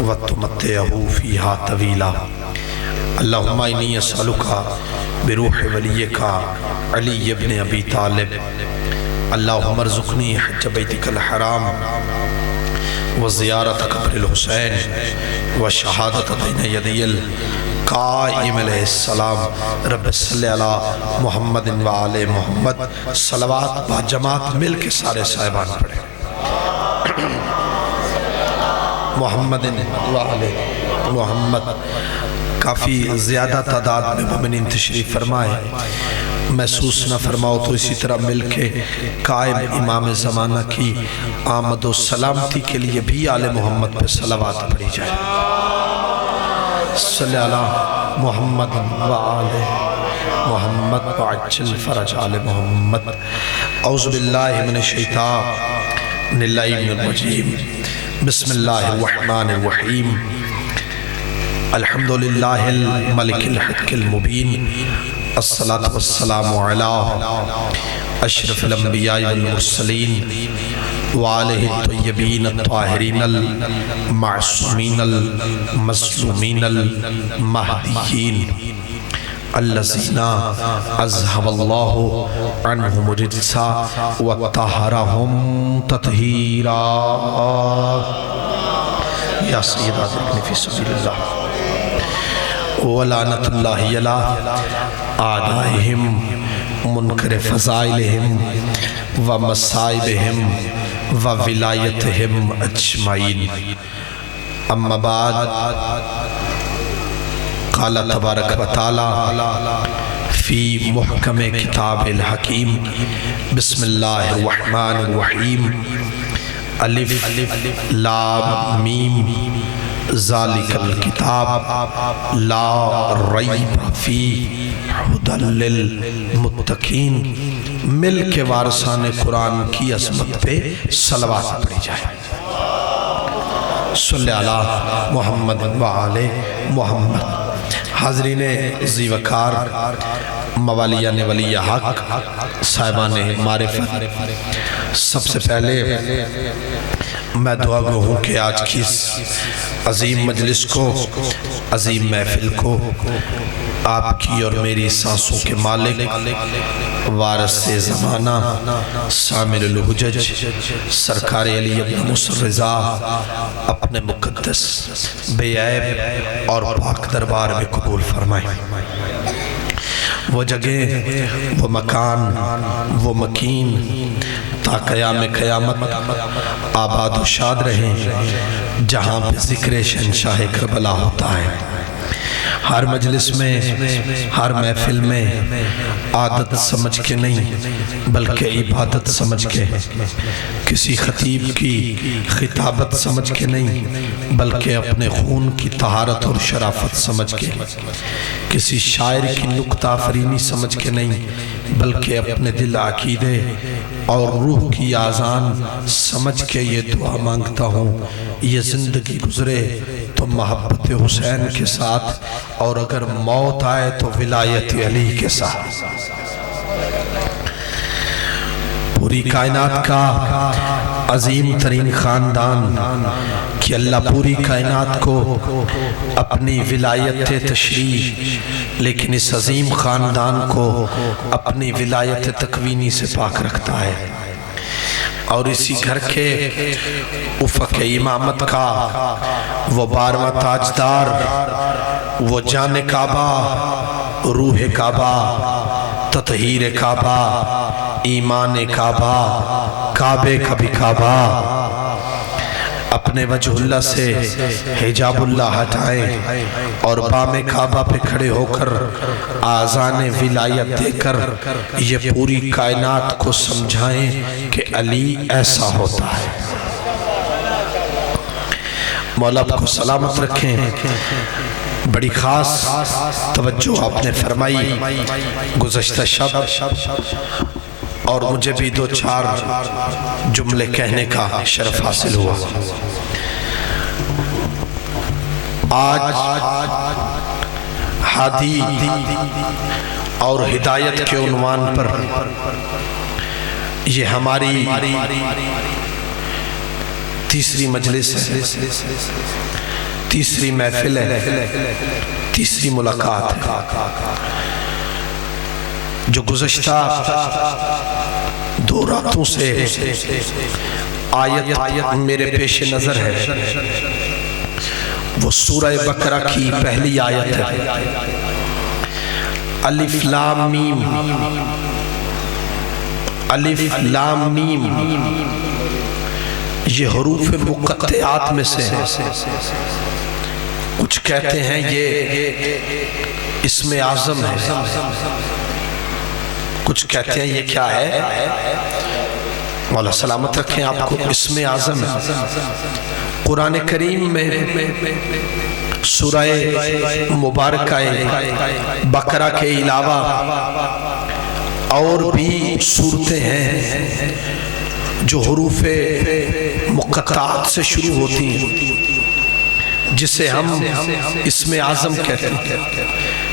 وتمتعه فيها طويلا اللهم إني أسألك بروح وليك علي بن أبي طالب اللهم ارزقني حج بيتك الحرام وزيارة قبر الحسين وشهادة بين يدي القائم علیہ السلام رب صلی علی محمد وعلی محمد صلوات با جماعت مل کے سارے صاحبان پڑھیں محمد وعلی محمد کافی زیادہ تعداد میں مومنین تشریف فرمائے محسوس نہ فرماؤ تو اسی طرح مل کے قائم امام زمانہ کی آمد و سلامتی کے لیے بھی آل محمد پہ صلوات پڑھی جائے صلی اللہ محمد وآل محمد وعجل فرج آل محمد اعوذ باللہ من الشیطان اللعین الرجیم بسم اللہ الرحمن الرحیم الحمدللہ الملک الحق المبین الصلاة والسلام علی اشرف الانبیاء والمرسلین وآلہ الطیبین الطاہرین المعصومین المظلومین المہدیین الذین اذہب اللہ عنہم الرجس وطہرہم تطہیرا یا سیدہ ذکرنی فی سبیل اللہ ولعنت اللہ علی اعدائہم منکر فضائلہم ومصائبہم وولایتہم اجمعین اما بعد قال تبارک و تعالی فی محکم کتاب الحکیم بسم اللہ الرحمن الرحیم الف لام میم ذالک الکتاب لا ریب فی ھدی للمتقین مل کے وارثان قرآن کی عظمت پہ صلوات پڑھی جائے صلی اللہ محمد وآلہ محمد حاضرین ذی وقار موالیان ولی حق صاحبان معرفت سب سے پہلے میں دعا گو ہوں کہ آج کی اس عظیم مجلس کو عظیم محفل کو آپ کی اور میری سانسوں کے مالک وارث زمانہ سامر الحجج سرکار علی ابن مصر رضا اپنے مقدس بے عیب اور پاک دربار میں قبول فرمائیں وہ جگہ وہ مکان وہ مکین تا قیام قیامت آباد و شاد رہیں جہاں پہ ذکر شہنشاہ کربلا ہوتا ہے ہر مجلس میں ہر محفل میں عادت سمجھ کے نہیں بلکہ عبادت سمجھ کے کسی خطیب کی خطابت سمجھ کے نہیں بلکہ اپنے خون کی طہارت اور شرافت سمجھ کے کسی شاعر کی نکتہ آفرینی سمجھ کے نہیں بلکہ اپنے دل عقیدے اور روح کی آذان سمجھ کے یہ دعا مانگتا ہوں یہ زندگی گزرے تو محبت حسین کے ساتھ اور اگر موت آئے تو ولایت علی کے ساتھ پوری کائنات کا عظیم ترین خاندان کہ اللہ پوری کائنات کو اپنی ولایت تشریح لیکن اس عظیم خاندان کو اپنی ولایت تکوینی سے پاک رکھتا ہے اور اسی گھر کے افق امامت کا وہ 12واں تاجدار وہ جان کعبہ روح کعبہ تطہیر کعبہ ایمان کعبہ کعبے کا بھی کعبہ اپنے وجہ اللہ سے حجاب اللہ ہٹائیں اور بام کعبہ پہ کھڑے ہو کر آذان ولایت دے کر یہ پوری کائنات کو سمجھائیں کہ علی ایسا ہوتا ہے مولا آپ کو سلامت رکھیں بڑی خاص توجہ آپ نے فرمائی گزشتہ شب اور مجھے بھی 2-4 جملے کہنے کا شرف حاصل ہوا آج ہادی اور ہدایت کے عنوان پر یہ ہماری تیسری مجلس ہے تیسری محفل ہے، تیسری ملاقات ہے جو گزشتہ 2 راتوں سے آیت میرے پیش نظر ہے، وہ سورہ بقرہ کی پہلی آیت ہے، الف لام میم، الف لام میم، یہ حروف مقطعات میں سے کچھ کہتے ہیں یہ اسم اعظم ہے، کچھ کہتے ہیں یہ کیا ہے؟ مولا سلامت رکھیں آپ کو، اسم اعظم ہے۔ قرآن کریم میں سورہ مبارکہ بقرہ کے علاوہ اور بھی صورتیں ہیں جو حروف مقطعات سے شروع ہوتی ہیں، جسے ہم اسم اعظم کہتے ہیں۔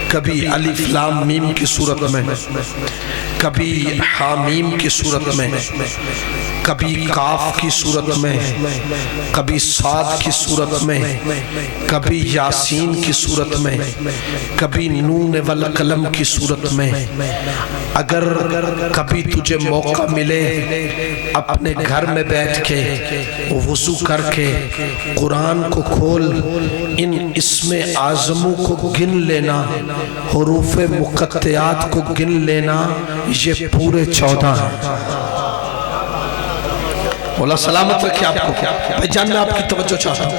کبھی الف لام میم کی صورت میں، کبھی حامیم کی صورت میں، کبھی قاف کی صورت میں، کبھی صاد کی صورت میں، کبھی یاسین کی صورت میں، کبھی نون والقلم کی صورت میں۔ اگر کبھی تجھے موقع ملے اپنے گھر میں بیٹھ کے وضو کر کے قرآن کو کھول، ان اسم اعظموں کو گن لینا، حروف مقطعات کو گن لینا، یہ پورے 14 ہیں۔ مولا سلامت رکھے آپ کو۔ بھائی جان میں آپ کی توجہ چاہتا ہوں،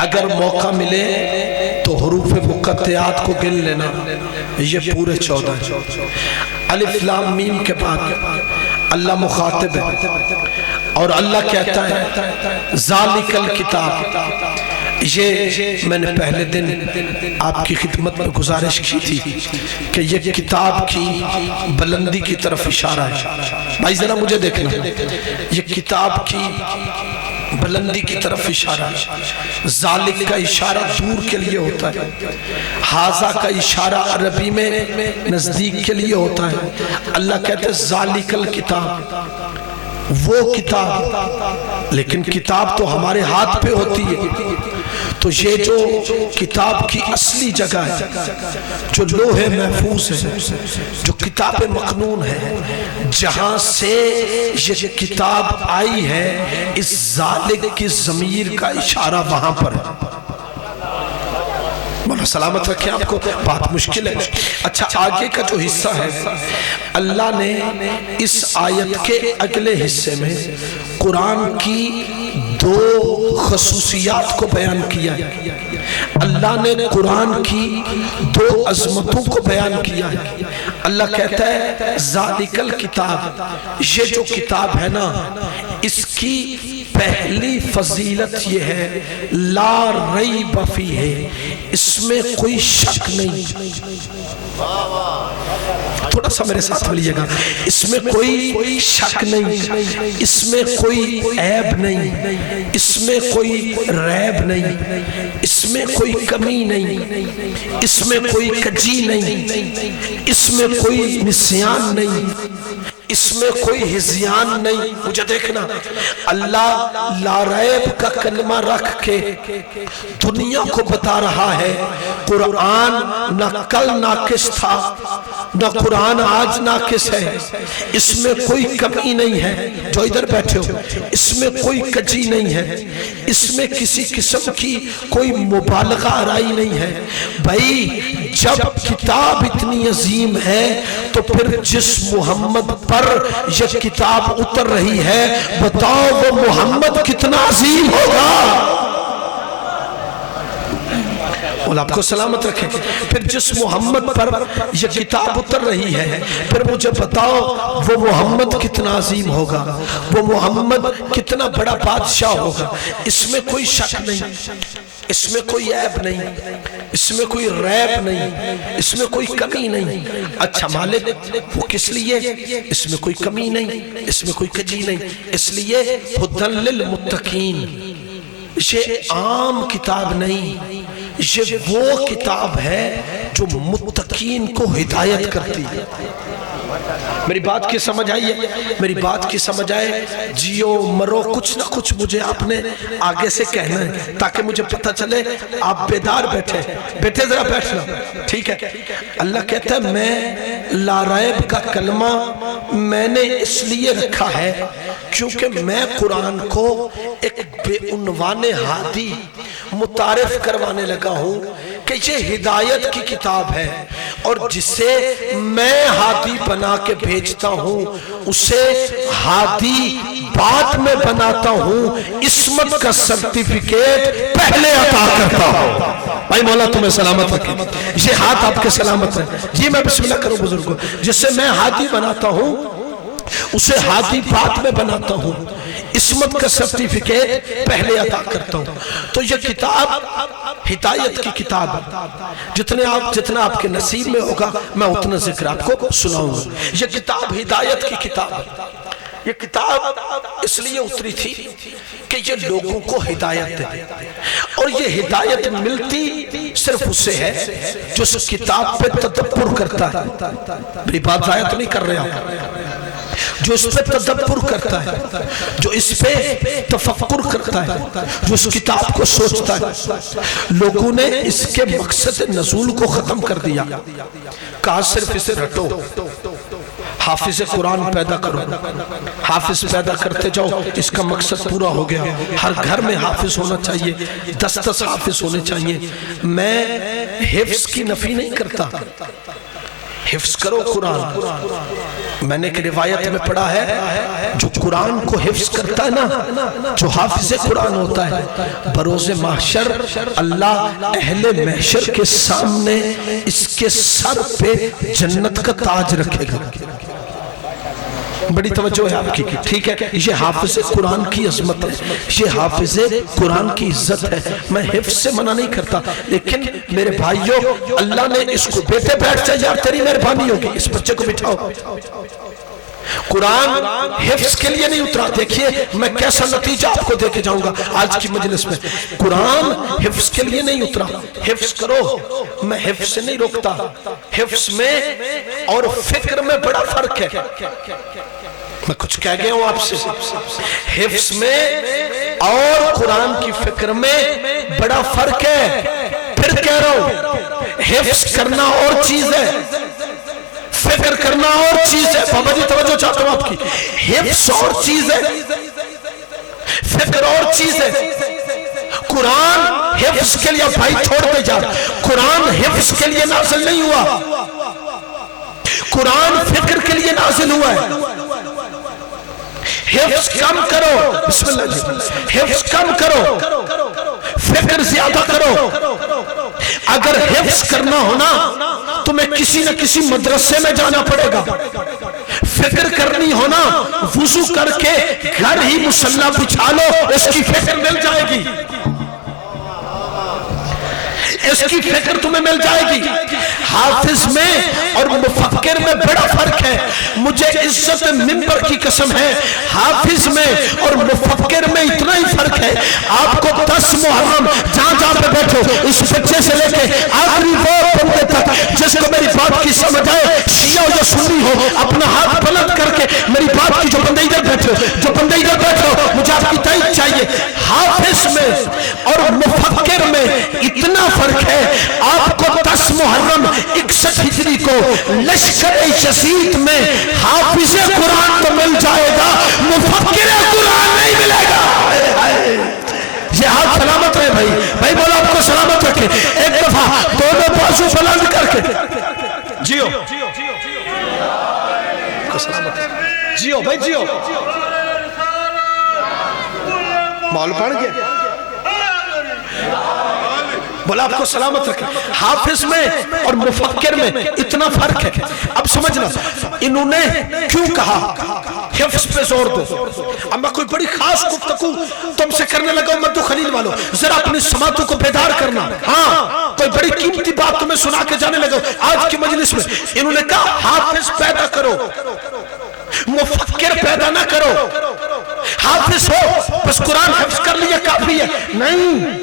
اگر موقع ملے تو حروف مقطعات کو گن لینا، یہ پورے 14 ہیں۔ الف لام میم کے بعد اللہ مخاطب ہے اور اللہ کہتا ہے ذالک الکتاب۔ یہ میں نے پہلے دن آپ کی خدمت میں گزارش کی تھی کہ یہ کتاب کی بلندی کی طرف اشارہ ہے۔ بھائی ذرا مجھے دیکھنا، یہ کتاب کی بلندی کی طرف اشارہ ہے۔ ذالک کا اشارہ دور کے لیے ہوتا ہے، ہاذا کا اشارہ عربی میں نزدیک کے لیے ہوتا ہے۔ اللہ کہتے ہیں ذالک الکتاب، وہ کتاب، لیکن کتاب تو ہمارے ہاتھ پہ ہوتی ہے، تو یہ جو کتاب کی اصلی جگہ ہے، جو لوح محفوظ ہے، جو کتاب مکنون ہے، جہاں سے یہ کتاب آئی ہے، اس ذالک کی ضمیر کا اشارہ وہاں پر ہے۔ مولا سلامت رکھیں آپ کو، بات مشکل ہے۔ اچھا آگے کا جو حصہ ہے، اللہ نے اس آیت کے اگلے حصے میں قرآن کی 2 خصوصیات کو بیان کیا ہے۔ اللہ نے قرآن کی 2 عظمتوں کو بیان کیا ہے۔ اللہ کہتا ہے ذالک الکتاب، یہ جو کتاب ہے نا، اس کی پہلی فضیلت یہ ہے لا ریب فیہ، اس میں کوئی شک نہیں۔ تھوڑا سا میرے ساتھ ملیے گا، اس میں کوئی شک نہیں، اس میں کوئی عیب نہیں، اس میں کوئی ریب نہیں، اس میں کوئی کمی نہیں، اس میں کوئی کجی نہیں، اس میں کوئی نسیان نہیں، اس میں کوئی ہزیان نہیں۔ مجھے دیکھنا، اللہ لا ریب کا کلمہ رکھ کے دنیا کو بتا رہا ہے قرآن نہ کل ناقص تھا، نہ قرآن آج ناقص ہے، اس میں کوئی کمی نہیں ہے۔ جو ادھر بیٹھے ہو، اس میں کوئی کجی نہیں ہے، اس میں کسی قسم کی کوئی مبالغہ آرائی نہیں ہے۔ بھائی جب کتاب اتنی عظیم ہے تو پھر جس محمد پر یہ کتاب اتر رہی ہے، بتاؤ وہ محمد کتنا عظیم ہوگا۔ اور آپ کو سلامت رکھیں۔ پھر جس محمد پر یہ کتاب اتر رہی ہے، پھر مجھے بتاؤ وہ محمد کتنا عظیم ہوگا، وہ محمد کتنا بڑا بادشاہ ہوگا۔ اس میں کوئی شک نہیں، اس میں کوئی عیب نہیں، اس میں کوئی ریب نہیں، اس میں کوئی کمی نہیں۔ اچھا مالک وہ کس لیے؟ اس میں کوئی کمی نہیں، اس میں کوئی کجی نہیں، اس لیے ہدی للمتقین۔ یہ عام کتاب نہیں، یہ وہ کتاب ہے جو متقین کو ہدایت کرتی ہے۔ میری بات کی سمجھ آئی ہے؟ میری بات کی سمجھ آئے؟ جیو مرو کچھ نہ کچھ مجھے آپ نے آگے سے کہنا ہے تاکہ مجھے پتہ چلے آپ بیدار بیٹھے ذرا بیٹھنا، ٹھیک ہے؟ اللہ کہتا ہے میں لا ریب کا کلمہ میں نے اس لیے رکھا ہے کیونکہ میں قرآن کو ایک بے عنوان ہادی متعارف کروانے لگا ہوں کہ یہ ہدایت کی کتاب ہے، اور جسے میں ہادی بنا کے بھیجتا ہوں اسے ہادی بعد میں بناتا ہوں، عصمت کا سرٹیفکیٹ پہلے عطا کرتا ہوں۔ بھائی مولا تمہیں سلامت رکھے، یہ ہاتھ آپ کے سلامت رہے۔ جی میں بسم اللہ کروں بزرگوں، جسے میں ہادی بناتا ہوں اسے ہادی بعد میں بناتا ہوں، عصمت کا سرٹیفکیٹ پہلے عطا کرتا ہوں۔ تو یہ کتاب ہدایت کی کتاب ہے، جتنا آپ کے نصیب میں ہوگا میں اتنا ذکر آپ کو سناؤں گا۔ یہ کتاب ہدایت کی کتاب ہے۔ یہ کتاب اس لیے اتری تھی کہ یہ لوگوں کو ہدایت دے، اور یہ ہدایت ملتی صرف اسے ہے جو اس کتاب پہ تدبر کرتا ہے۔ میری بات ضائع تو نہیں کر رہے آپ؟ جو اس پہ تدبر کرتا ہے، جو اس پہ تفکر کرتا ہے، جو اس کتاب کو سوچتا ہے۔ لوگوں نے اس کے مقصد نزول کو ختم کر دیا، کہا صرف اسے رٹو، حافظ قرآن پیدا کرو، حافظ پیدا کرتے جاؤ، اس کا مقصد پورا ہو گیا۔ ہر گھر میں حافظ ہونا چاہیے، 10 حافظ ہونے چاہیے۔ میں حفظ کی نفی نہیں کرتا، حفظ کرو قرآن۔ میں نے ایک روایت میں پڑھا ہے جو قرآن کو حفظ کرتا ہے نا، جو حافظ قرآن ہوتا ہے، بروز محشر اللہ اہل محشر کے سامنے اس کے سر پہ جنت کا تاج رکھے گا۔ بڑی توجہ ہے آپ کی، ٹھیک ہے؟ یہ حافظ قرآن کی عظمت ہے، یہ حافظ قرآن کی عزت ہے۔ میں حفظ سے منع نہیں کرتا، لیکن میرے بھائیوں اللہ نے اس کو بیٹے بیٹھ جائے یار تیری مہربانی ہوگی، اس بچے کو بٹھاؤ۔ قرآن حفظ کے لیے نہیں اترا۔ دیکھیے میں کیسا نتیجہ آپ کو دے کے جاؤں گا آج کی مجلس میں۔ قرآن حفظ کے لیے نہیں اترا، حفظ کرو، میں حفظ سے نہیں روکتا۔ حفظ میں اور فکر میں بڑا فرق ہے۔ میں کچھ کہہ گیا ہوں آپ سے، حفظ میں اور قرآن کی فکر میں بڑا فرق ہے۔ پھر کہہ رہا ہوں حفظ کرنا اور چیز ہے، فکر کرنا اور چیز ہے۔ بابا جی توجہ چاہتا ہوں آپ کی، حفظ اور چیز ہے، فکر اور چیز ہے۔ قرآن حفظ کے لیے، بھائی چھوڑتے جا، قرآن حفظ کے لیے نازل نہیں ہوا، قرآن فکر کے لیے نازل ہوا ہے۔ حفظ کم کرو، بسم اللہ جی، حفظ کم کرو، فکر زیادہ کرو۔ اگر حفظ کرنا ہونا تمہیں کسی نہ کسی مدرسے میں جانا پڑے گا، فکر کرنی ہونا وضو کر کے گھر ہی مصلی بچھا لو، اس کی فکر مل جائے گی، اس کی فکر تمہیں مل جائے گی۔ حافظ میں اور مفکر میں بڑا فرق ہے۔ مجھے عزت منبر کی قسم ہے، حافظ میں اور مفکر میں اتنا ہی فرق ہے۔ آپ کو 10 محرم جہاں پہ بیٹھو، اس بچے سے لے کے آخری وہ بندے تک جس کو میری بات کی سمجھ آئے، شیعہ یا سنی ہو، اپنا ہاتھ بلند کر کے میری بات کی، جو بندے ادھر بیٹھو، مجھے آپ کی تائید چاہیے۔ حافظ میں اور مفکر میں اتنا فرق ہے۔ آپ کو 10 محرم 61 ہجری کو لشکر یزید میں حافظ قرآن تو مل جائے گا، مفکر قرآن نہیں ملے گا۔ یہ ہاتھ سلامت رہے بھائی بولا آپ کو سلامت رکھے۔ ایک دفعہ دونوں بازو بلند کر کے جیو جیو بھائی جیو، مال پڑھ گیا، بولا آپ کو سلامت رکھے۔ حافظ میں اور مفکر میں اتنا فرق ہے۔ اب سمجھنا انہوں نے کیوں کہا حفظ پہ زور دو۔ اب میں کوئی بڑی خاص گفتگو تم سے کرنے لگا ہوں، مدو خلیل والوں ذرا اپنی سماعتوں کو بیدار کرنا۔ ہاں کوئی بڑی قیمتی بات تمہیں سنا کے جانے لگا ہوں آج کی مجلس میں۔ انہوں نے کہا حافظ پیدا کرو، مفکر پیدا نہ کرو۔ حافظ ہو بس قرآن حفظ کر لیا کافی ہے، نہیں،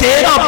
13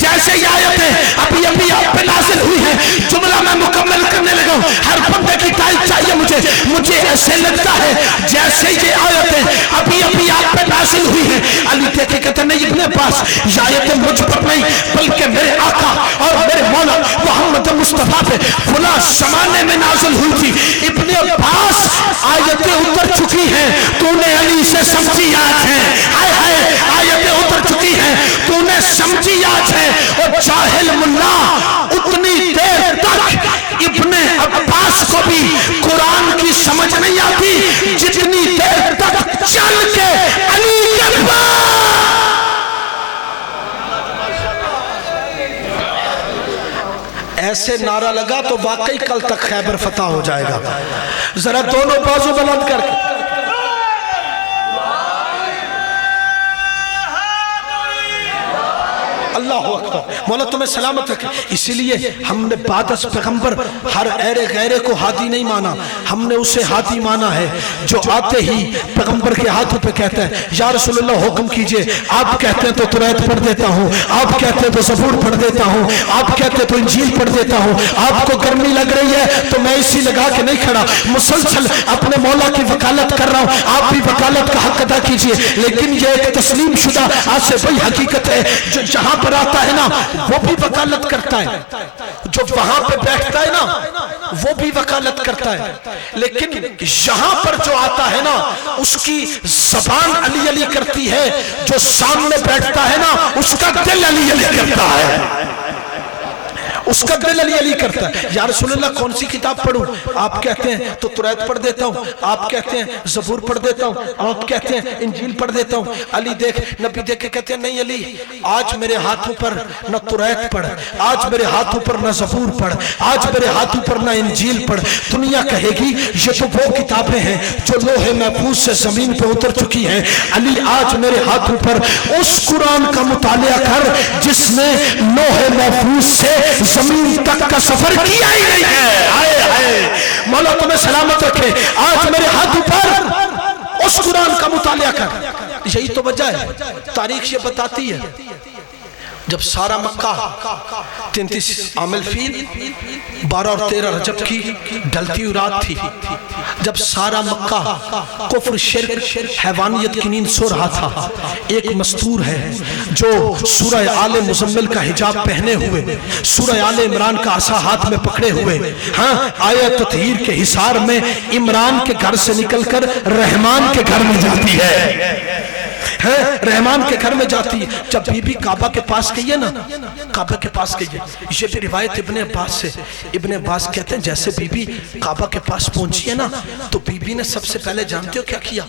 جیسے یہ آیتیں ابھی ابھی آپ پہ نازل ہوئی ہیں، جملہ میں مکمل کرنے لگا ہوں، ہر بندے کی ٹائم چاہیے مجھے ایسے لگتا ہے جیسے یہ آیتیں ابھی ابھی آپ پہ نازل ہوئی ہیں۔ علی دیکھے کہتے ہیں نہیں ابن عباس، یہ آیتیں مجھ پر نہیں بلکہ میرے آقا اور میرے مولا محمد مصطفیٰ پہ فلاں زمانے میں نازل ہوئی تھی۔ ابن عباس آیتیں اتر چکی ہیں، تو نے علی سے سمجھی آج ہے، ہائے ہائے آیتیں اتر چکی ہیں تو نے سمجھی آج ہے۔ اور جاہل ملا اتنی دیر تک ابن عباس کو بھی قرآن کی سمجھ نہیں آتی جتنی دیر تک چل کے علی کے پاس ایسے نعرہ لگا تو واقعی کل تک خیبر فتح ہو جائے گا۔ ذرا دونوں بازو بلند کر کے اللہ اکبر، مولا تمہیں سلامت رکھے۔ اسی لیے ہم نے بعد از پیغمبر ہر ایرے غیرے کو ہادی نہیں مانا، ہم نے اسے ہادی مانا ہے جو آتے ہی پیغمبر کے ہاتھوں پہ کہتا ہے یا رسول اللہ حکم کیجئے، آپ کہتے ہیں تو توریت پڑھ دیتا ہوں، آپ کہتے ہیں تو زبور پڑھ دیتا ہوں، آپ کہتے ہیں تو انجیل پڑھ دیتا ہوں، آپ کو گرمی لگ رہی ہے تو میں اسی لگا کے نہیں کھڑا، مسلسل اپنے مولا کی وکالت کر رہا ہوں، آپ بھی وکالت کا حق ادا کیجئے۔ لیکن یہ ایک تسلیم شدہ آج سے بڑی حقیقت ہے، جو جہاں پر آتا ہے نا وہ بھی وکالت کرتا ہے، جو وہاں پہ بیٹھتا ہے نا وہ بھی وکالت کرتا ہے، لیکن یہاں پر جو آتا ہے نا اس کی زبان علی علی کرتی ہے، جو سامنے بیٹھتا ہے نا اس کا دل علی علی کرتا ہے، اس کا دل علی علی کرتا ہے۔ یا رسول اللہ کون سی کتاب پڑھوں؟ آپ کہتے ہیں تو توریت پڑھ دیتا ہوں، آپ کہتے ہیں زبور پڑھ دیتا ہوں، آپ کہتے ہیں انجیل پڑھ دیتا ہوں۔ علی دیکھ نبی دیکھ کے کہتے ہیں نہیں علی، آج میرے ہاتھوں پر نہ توریت پڑھ، آج میرے ہاتھوں پر نہ زبور پڑھ، آج میرے ہاتھوں پر نہ انجیل پڑھ۔ دنیا کہے گی یہ تو وہ کتابیں ہیں جو لوح محفوظ سے زمین پہ اتر چکی ہیں، علی آج میرے ہاتھوں پر اس قرآن کا مطالعہ کر جس نے لوح محفوظ سے زمین تک کا سفر کیا ہی نہیں ہے۔ آئے آئے مولا تمہیں سلامت رکھے، آج میرے ہاتھوں پر اس قرآن کا مطالعہ کر۔ یہی تو وجہ ہے، تاریخ یہ بتاتی ہے جب سارا مکہ 33 عامل فیل 12 اور 13 رجب کی ڈلتی ہوئی رات تھی، جب سارا مکہ کفر شرک حیوانیت کی نیند سو رہا تھا، ایک مستور ہے جو سورہ آل مزمل کا حجاب پہنے ہوئے، سورہ آل عمران کا عصا ہاتھ میں پکڑے ہوئے، ہاں آیت تطہیر کے حصار میں عمران کے گھر سے نکل کر رحمان کے گھر میں جاتی ہے، رحمان کے گھر میں جاتی ہے۔ جب بی بی کعبہ کے پاس گئی ہے نا، کعبہ کے پاس گئی ہے، یہ بھی روایت ابن عباس سے، ابن عباس کہتے ہیں جیسے بی بی کعبہ کے پاس پہنچی ہے نا تو بی بی نے سب سے پہلے جانتے ہو کیا کیا؟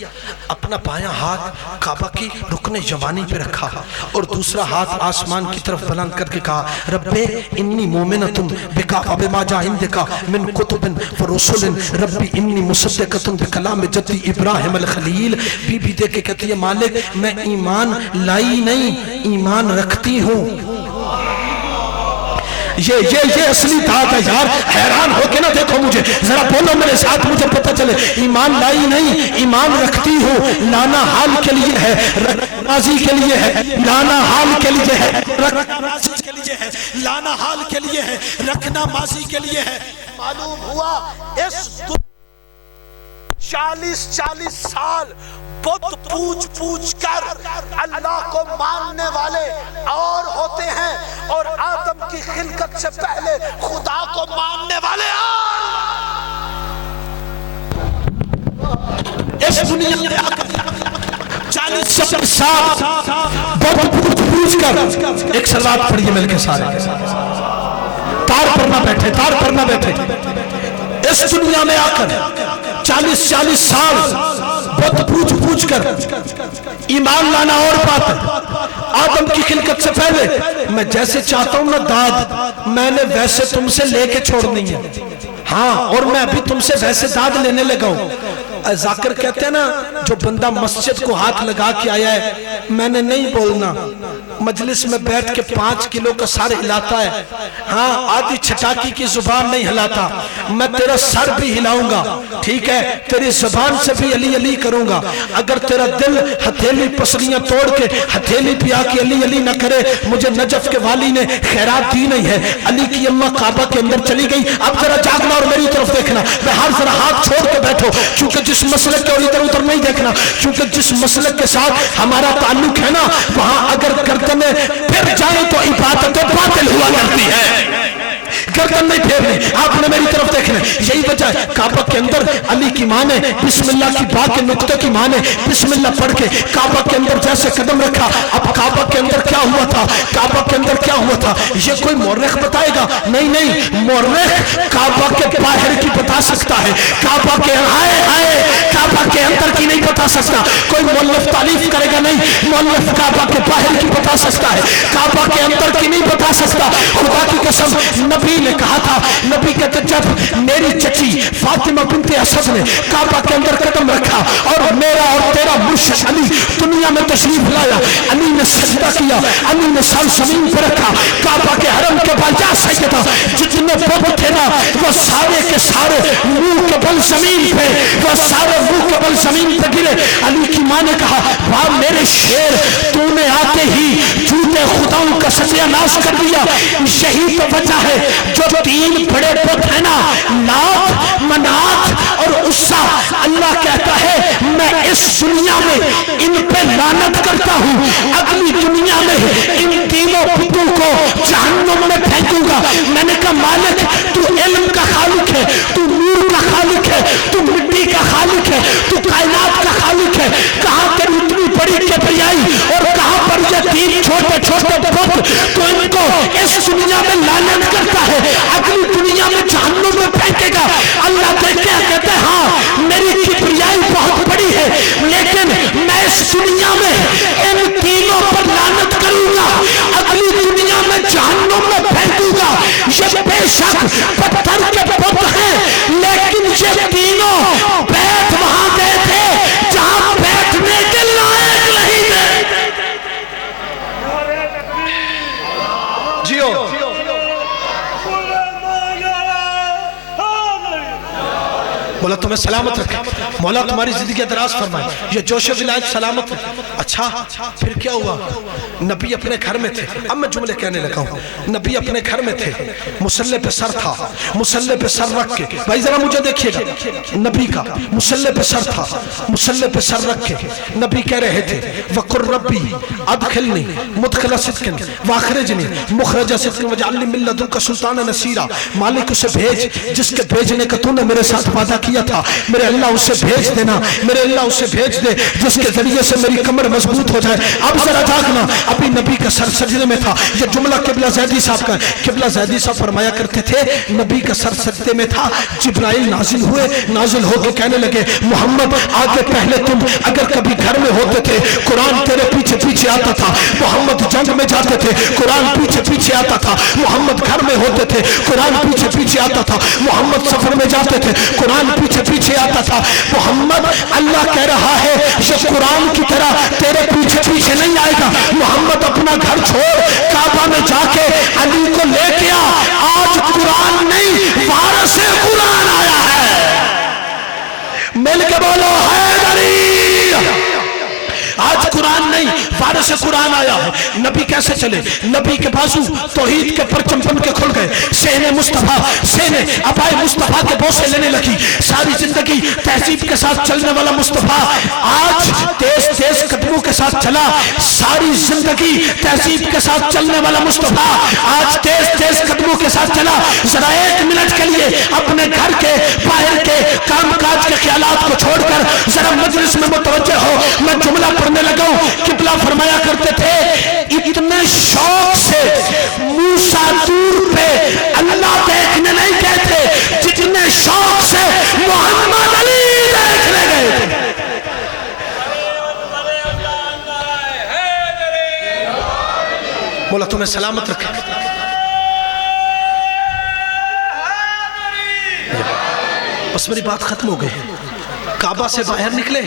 اپنا بایاں ہاتھ کعبہ کی رکن یمانی پہ رکھا اور دوسرا ہاتھ آسمان کی طرف بلند کر کے کہا رب انی مومنۃ بکا بما جاء عندک من کتب ورسل رب انی مصدقۃ بکلام جدی ابراہیم الخلیل۔ بی بی دیکھ کے کہتی ہے مالک میں ایمان لائی نہیں، ایمان رکھتی ہوں۔ یہ اصلی بات ہے یار، حیران ہو کے نہ دیکھو مجھے، ذرا بولو میرے ساتھ مجھے پتہ چلے، ایمان لائی نہیں، ایمان رکھتی ہوں۔ لانا حال کے لیے ہے، ماضی کے لیے ہے، لانا حال کے لیے ہے، لانا حال کے لیے ہے، رکھنا ماضی کے لیے ہے۔ معلوم ہوا اس 40 سال بت پوچھ کر اللہ کو ماننے والے اور ہوتے ہیں، اور آدم کی خلقت سے پہلے خدا کو ماننے والے اس دنیا میں 40 سال بت پوچھ کر ایک سلوات پڑھیے مل کے سارے، تار پر نہ بیٹھے، تار پر نہ بیٹھے، اس دنیا میں آ کر 40 سال بت پوچھ کر ایمان لانا اور بات ہے۔ آدم کی خلقت سے پہلے میں جیسے چاہتا ہوں نا داد میں نے ویسے تم سے لے کے چھوڑنی ہے، ہاں اور میں ابھی تم سے ویسے داد لینے لگا ہوں۔ ذاکر کہتے ہیں نا جو بندہ مسجد کو ہاتھ لگا کے آیا ہے میں نے نہیں بولنا، مجلس میں بیٹھ کے 5 کلو کا سر ہلاتا ہے، ہاں آدھی چھٹاکی کی زبان نہیں ہلاتا، میں تیرا سر بھی ہلاؤں گا، ٹھیک ہے، تیری زبان سے بھی علی علی کروں گا، اگر تیرا دل ہتھیلی پسلیاں توڑ کے ہتھیلی پہ آ کے علی علی نہ کرے، مجھے نجف کے والی نے خیرات دی نہیں ہے۔ علی کی اماں کعبہ کے اندر چلی گئی، اب ذرا جاگنا اور میری طرف دیکھنا، بہار ذرا ہاتھ چھوڑ کے بیٹھو، کیونکہ جس مسئلے کے ادھر ادھر نہیں دیکھنا، کیونکہ جس مسئلے کے ساتھ ہمارا تعلق ہے نا، وہاں اگر گردنیں پھر جائیں تو عبادتیں باطل ہوا کرتی ہے، گردن نہیں پھیرنے، آپ نے میری طرف دیکھنا، یہی وجہ ہے کعبہ کے اندر علی کی ماں نے بسم اللہ کی با کے نقطے کی ماں نے بسم اللہ پڑھ کے کعبہ کے اندر جیسے قدم رکھا، اب کعبہ کے اندر کیا ہوا تھا، کعبہ کے اندر کیا ہوا تھا، یہ کوئی مورخ بتائے گا؟ نہیں نہیں، مورخ کعبہ کے باہر کی بتا سکتا ہے، کعبہ کے کعبہ کے اندر کی نہیں بتا سکتا، کوئی مولف تعلیف کرے گا نہیں، مولف کعبہ کے باہر کی بتا سکتا ہے، کعبہ کے اندر کی نہیں بتا سکتا۔ خدا کی قسم نبی نے کہا تھا، نبی کہتے جب میری چچی فاطمہ بنت اسد نے کعبہ کے اندر قدم رکھا اور میرا اور تیرا مرشد علی دنیا میں تشریف لایا، علی نے سجدہ کیا، علی نے سر زمین پر رکھا، کعبہ کے حرم کے باجا سجدہ، جتنے بت تھے نا وہ سارے کے سارے منہ کے بل زمین پہ، وہ سارے منہ کے بل زمین پہ گرے۔ علی کی ماں نے کہا واہ میرے شیر، تو نے آتے ہی جھوٹے خداؤں کا ستیہ ناش کر دیا، یہی تو وجہ ہے جو 3 بڑے بت ہیں نا، لات منات اور عزا، اللہ کہتا ہے میں اس دنیا میں ان پہ لعنت کرتا ہوں، اگلی دنیا میں ان تینوں بتوں کو جہنم میں پھینکوں گا۔ میں نے کہا مالک تو علم کا خالق ہے، تو نور کا خالق ہے، تو مٹی کا خالق ہے، تو کائنات کا خالق ہے، کہاں تیری اتنی بڑی کبریائی اور کہاں پر یہ 3 چھوٹے چھوٹے بت تو ان کو اس دنیا میں لعنت کرتا ہے، اگلی دنیا میں جہنم میں پھینکے گا۔ اللہ دیکھتے ہیں کہتے ہیں ہاں میری کبریائی بہت بڑی ہے، لیکن میں اس دنیا میں ان تینوں پر لعنت کروں گا، اگلی دنیا میں جہنم میں پھینکوں گا۔ یہ بے شک پتھر کے بت ہیں، لیکن یہ تینوں بیٹھ وہاں گئے تھے جہاں بیٹھنے کے لائق نہیں تھے۔ جیو مولا تمہیں سلامت رکھے، مولا تمہاری زندگی دراز فرمائے، یہ جوش ولایت سلامت رکھے۔ اچھا پھر کیا ہوا؟ نبی اپنے گھر میں تھے، اب میں جملے کہنے لگا ہوں، نبی اپنے گھر میں تھے، مسلح پہ سر تھا، مسلح پہ سر رکھ کے، بھائی ذرا مجھے دیکھیے گا، نبی کا مسلح پہ سر تھا، مسلح پہ سر رکھ کے نبی کہہ رہے تھے وَقُلْ رَبِّ أَدْخِلْنِي مُدْخِلَ صِدْقٍ وَأَخْرِجْنِي مُخْرَجَ صِدْقٍ وَاجْعَلْنِي مِن لَّدُنكَ سُلْطَانًا نَصِيرًا۔ مالک اسے بھیج جس کے بھیجنے کا تو نے میرے ساتھ وعدہ کیا تھا، میرے اللہ اسے بھیج دینا، میرے اللہ اسے بھیج دے جس کے ذریعے سے میری کمر مضبوط ہو جائے۔ اب ذرا جاگنا، ابھی نبی کا سر سجدے میں تھا، یہ جملہ قبلہ زیدی صاحب کا ہے، قبلہ زیدی صاحب فرمایا کرتے تھے نبی کا سر سجدے میں تھا، جبرائیل نازل ہوئے، نازل ہو کے کہنے لگے محمد آگے پہلے تم اگر کبھی گھر میں ہوتے تھے قرآن تیرے پیچھے پیچھے آتا تھا، محمد جنگ میں جاتے تھے قرآن پیچھے پیچھے آتا تھا، محمد گھر میں ہوتے تھے قرآن پیچھے پیچھے آتا تھا، محمد سفر میں جاتے تھے قرآن پیچھے پیچھے آتا تھا۔ محمد اللہ کہہ رہا ہے یہ قرآن کی طرح تیرے پیچھے پیچھے نہیں آئے گا، محمد اپنا گھر چھوڑ کعبہ میں جا کے علی کو لے کے آج قرآن نہیں وارث قرآن آیا ہے، مل کے بولو حیدری، آج قرآن نہیں وارث قرآن آیا ہے۔ نبی کیسے چلے؟ نبی کے بازو توحید کے پرچم بن کے کھل گئے، سینے مصطفیٰ سینے ابائے مصطفیٰ کے بوسے لینے لگی، ساری زندگی تہذیب کے ساتھ چلنے والا مصطفیٰ آج تیز تیز قدموں کے ساتھ چلا، ساری زندگی تہذیب کے ساتھ چلنے والا مصطفیٰ آج تیز تیز قدموں کے ساتھ چلا۔ ذرا 1 منٹ کے لیے اپنے گھر کے باہر کے کام کاج کے خیالات کو چھوڑ کر ذرا مجلس میں متوجہ ہو، میں جملہ پڑھنے لگا ہوں۔ قبلہ فرمایا کرتے تھے اتنے شوق سے موسیٰ دور پہ اللہ دیکھنے نہیں گئے تھے جتنے شوق سے محمد علی دیکھنے گئے تھے۔ مولا تمہیں سلامت رکھے۔ بس میری بات ختم ہو گئی، کعبہ سے باہر نکلے،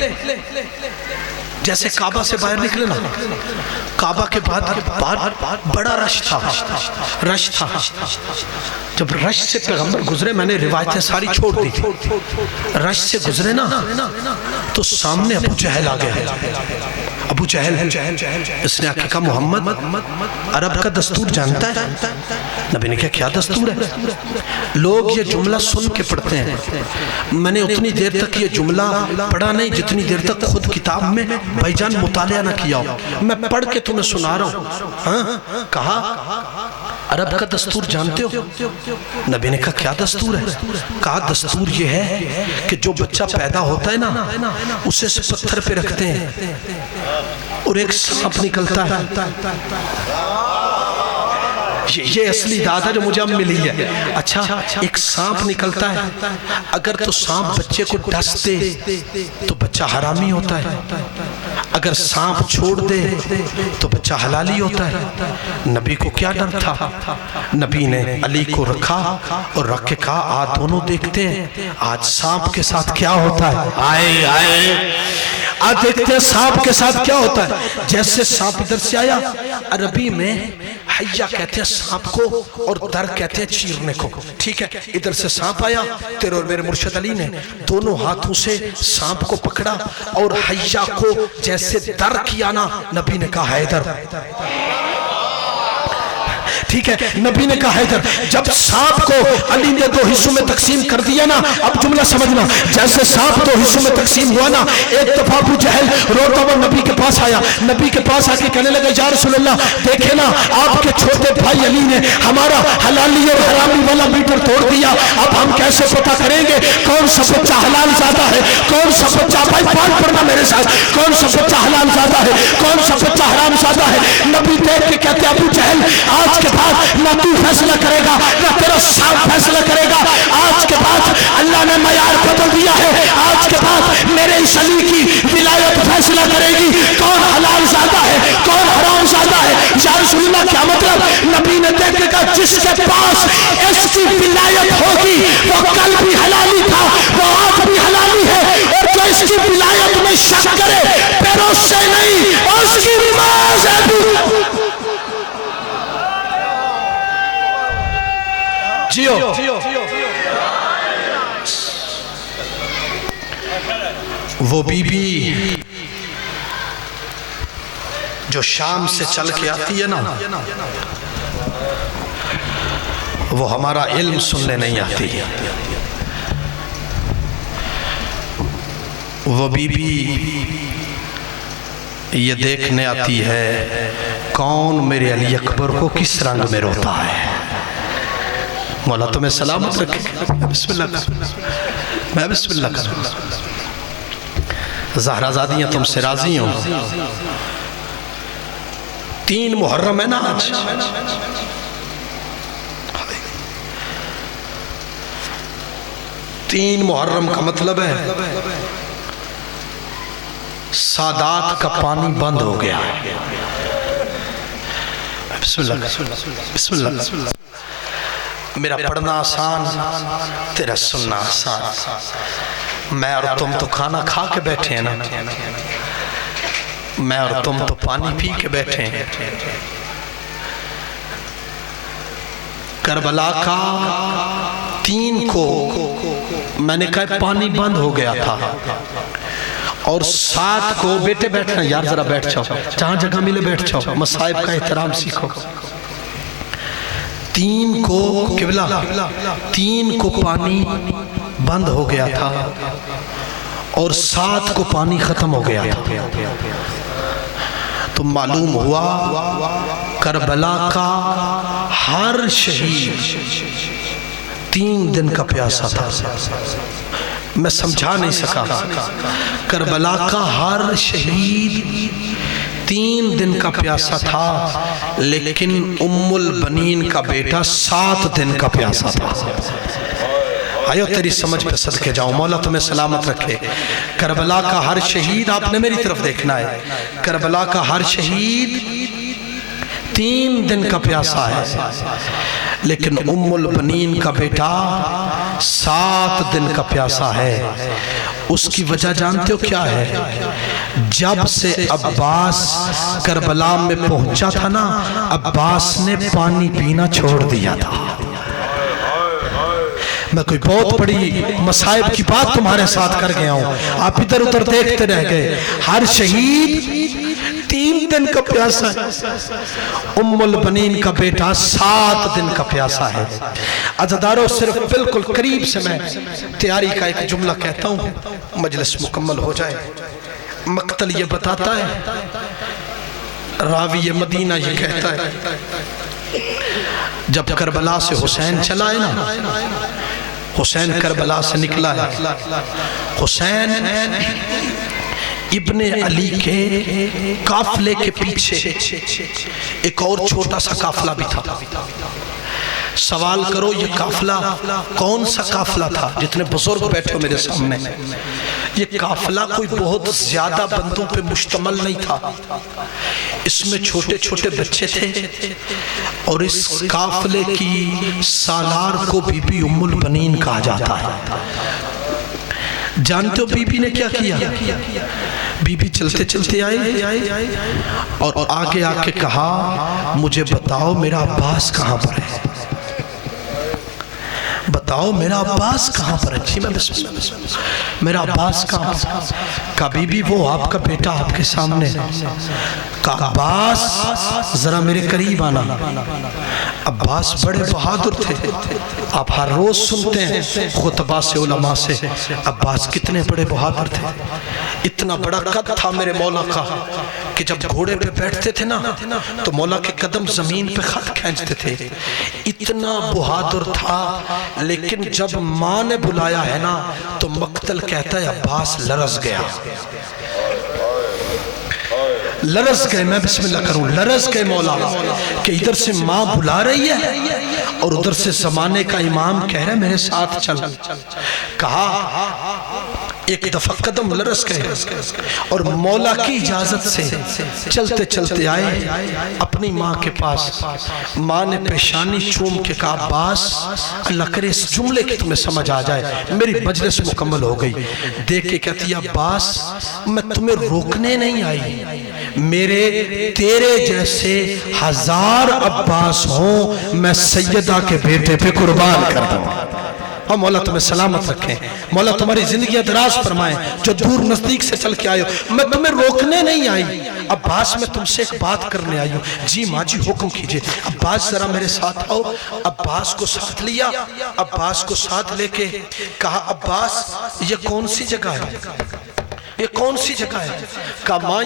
جیسے کعبہ سے باہر نکلے نا، کعبہ کے بعد بڑا رش تھا. جب رش سے پیغمبر گزرے، میں نے روایتیں ساری چھوڑ دی، رش سے گزرے نا تو سامنے ابو جہل آ گیا. ابو جہل اس نے آکے کہا محمد عرب کا دستور جانتا ہے؟ نبی نے کہا کیا دستور ہے؟ لوگ یہ جملہ سن کے پڑھتے ہیں، میں نے اتنی دیر تک یہ جملہ پڑھا نہیں جتنی دیر تک خود کتاب میں بھائی جان مطالعہ نہ کیا ہو. میں پڑھ کے تمہیں سنا رہا ہوں. کہا عرب کا دستور جانتے ہو؟ نبی نے کہا کیا دستور ہے؟ کہا دستور یہ ہے کہ جو بچہ پیدا ہوتا ہے نا اسے پتھر پہ رکھتے ہیں اور ایک سانپ نکلتا ہے. یہ اصلی داد ہے جو مجھے اب ملی ہے. اچھا ایک سانپ نکلتا ہے، اگر تو سانپ بچے کو ڈس دے تو بچہ حرامی ہوتا ہے، اگر سانپ چھوڑ دے تو بچہ حلالی ہوتا ہے. نبی کو کیا ڈر تھا؟ نبی نے علی کو رکھا اور رکھ کے کہا آج دونوں دیکھتے ہیں آج سانپ کے ساتھ کیا ہوتا ہے. آئے آج دیکھتے ہیں سانپ کے ساتھ کیا ہوتا ہے. جیسے سانپ ادھر سے آیا، عربی میں حیا کہتے ہیں سانپ کو اور در کہتے ہیں چیرنے کو. ٹھیک ہے، ادھر سے سانپ آیا، تیرے اور میرے مرشد علی نے دونوں ہاتھوں سے سانپ کو پکڑا اور حیا کو جیسے در کیا نا، نبی نے کہا حیدر. ٹھیک ہے، نبی نے کہا حیدر. جب سانپ کو علی نے دو حصوں میں تقسیم کر دیا نا، اب جملہ سمجھنا، جیسے سانپ دو حصوں میں تقسیم ہوا نا، ایک دفعہ ابو جہل روتا ہوا نبی کے پاس آیا. نبی کے پاس آ کے کہنے لگا یا رسول اللہ دیکھے نا آپ کے چھوٹے بھائی علی نے ہمارا حلالی اور حرامی والا میٹر توڑ دیا. اب ہم کیسے پتہ کریں گے کون سا بچہ حلال زادہ ہے، کون سا بچہ، بھائی پاک پڑھنا میرے ساتھ، کون سا بچہ حلال زادہ ہے، کون سا بچہ حرام زادہ ہے. نبی دیکھ کے کہتے ابو جہل آج کے نہ تو فیصلہ کرے گا نہ تیرا سانپ فیصلہ کرے گا. آج کے بعد اللہ نے معیار بدل دیا ہے. آج کے بعد میرے اس علی کی ولایت فیصلہ کرے گی کون حلال زادہ ہے کون حرام زادہ ہے. یا رسول اللہ کیا مطلب؟ نبی نے دیکھ کے کہا جس کے پاس اس کی ولایت ہوگی وہ کل بھی حلالی تھا، وہ آج بھی حلالی ہے، اور جو اس کی ولایت میں شک کرے پھر اس سے نہیں اس کی نماز ہے. جیو وہ بی بی جو شام سے چل کے آتی ہے نا، وہ ہمارا علم سننے نہیں آتی. وہ بی بی یہ دیکھنے آتی ہے کون میرے علی اکبر کو کس رنگ میں روتا ہے. مولا تمہیں سلامت رکھے. بسم اللہ میں بسم اللہ کروں. زہرہ زادیاں تم سے راضی ہوں. 3 محرم ہے نا آج. 3 محرم کا مطلب ہے سادات کا پانی بند ہو گیا. بسم اللہ بسم اللہ. میرا پڑھنا آسان، تیرا سننا آسان. میں اور تم تو کھانا کھا کے بیٹھے ہیں نا، میں اور تم تو پانی پی کے بیٹھے ہیں. کربلا کا 3 کو میں نے کہا پانی بند ہو گیا تھا، اور 7 کو بیٹے بیٹھنا یار ذرا بیٹھ جاؤ، جہاں جگہ ملے بیٹھ جاؤ، مصائب کا احترام سیکھو. 3 کو قبلہ 3 کو پانی بند ہو گیا تھا اور 7 کو پانی ختم ہو گیا تھا. تو معلوم ہوا کربلا کا ہر شہید 3 دن کا پیاسا تھا. میں سمجھا نہیں سکا. کربلا کا ہر شہید 3 دن کا پیاسا تھا، لیکن ام البنین کا بیٹا 7 دن کا پیاسا تھا. آئیو تیری سمجھ پہ صدقے جاؤں. مولا تمہیں سلامت رکھے. کربلا کا ہر شہید، آپ نے میری طرف دیکھنا ہے، کربلا کا ہر شہید 3 دن کا پیاسا ہے، لیکن ام البنین کا بیٹا 7 دن کا پیاسا ہے۔ اس کی وجہ جانتے ہو کیا ہے؟ جب سے عباس کربلا میں پہنچا تھا نا، عباس نے پانی پینا چھوڑ دیا تھا۔ میں کوئی بہت بڑی مصائب کی بات تمہارے ساتھ کر گیا ہوں، آپ ادھر ادھر دیکھتے رہ گئے۔ ہر شہید 3 دن کا پیاسا ہے، ام البنین کا بیٹا 7 دن کا پیاسا ہے۔ عزادارو صرف بالکل قریب سے میں تیاری کا ایک جملہ کہتا ہوں، مجلس مکمل ہو جائے۔ مقتل یہ بتاتا ہے، راوی مدینہ یہ کہتا ہے، جب کربلا سے حسین چلا ہے نا، حسین کربلا سے نکلا ہے، حسین ابن علی کے قافلے کے پیچھے ایک اور چھوٹا سا قافلہ بھی تھا۔ سوال کرو یہ قافلہ کون سا قافلہ تھا؟ جتنے بزرگ بیٹھے ہو میرے سامنے، یہ قافلہ کوئی بہت زیادہ بندوں پہ مشتمل نہیں تھا، اس میں چھوٹے چھوٹے بچے تھے، اور اس قافلے کی سالار کو بی بی ام البنین کہا جاتا ہے۔ جانتے ہو بی بی نے کیا کیا؟ بی بی چلتے چلتے آئے اور آگے آ کے کہا، مجھے بتاؤ میرا عباس کہاں پر ہے، بتاؤ میرا عباس کہاں پر ہے؟ جی میں بسم اللہ، میرا عباس کہاں پر ہے؟ کہا بی بی وہ آپ کا بیٹا آپ کے سامنے ہے۔ کہا عباس ذرا میرے قریب آنا۔ عباس بڑے بہادر تھے، آپ ہر روز سنتے ہیں خطبہ سے علماء سے، عباس کتنے بڑے بہادر تھے۔ اتنا بڑا قد تھا میرے مولا کا کہ جب گھوڑے پہ بیٹھتے تھے نا تو مولا کے قدم زمین پہ خط کھینچتے تھے، اتنا بہادر تھا۔ لیکن جب ماں نے بلایا ہے نا تو مقتل کہتا ہے عباس لرز گیا، لرز گئے، میں بسم اللہ کروں، لرز گئے مولا کہ ادھر سے ماں بلا رہی ہے اور ادھر سے زمانے کا امام کہہ رہا ہے میرے ساتھ چل۔ کہا ایک دفعہ قدم لرز گئے اور مولا کی اجازت سے چلتے چلتے آئے اپنی ماں کے پاس۔ ماں نے پیشانی چوم کے کہا عباس اللہ کرے اس جملے کی تمہیں سمجھ آ جائے، میری مجلس مکمل ہو گئی۔ دیکھ کے کہتی عباس میں تمہیں روکنے نہیں آئی، میرے تیرے جیسے 1000 عباس ہوں میں سیدہ کے بیٹے پہ قربان کر دوں۔ اور مولا تمہیں سلامت رکھیں، مولا تمہاری زندگی دراز فرمائیں، جو دور نزدیک سے چل کے آئے ہو۔ میں تمہیں روکنے نہیں آئی عباس، میں تم سے ایک بات کرنے آئی ہوں۔ جی ماں جی حکم کیجئے۔ عباس ذرا میرے ساتھ آؤ۔ عباس کو ساتھ لیا، عباس کو ساتھ لے کے کہا عباس یہ کون سی جگہ ہے، یہ کون سی جگہ ہے؟ کہا ماں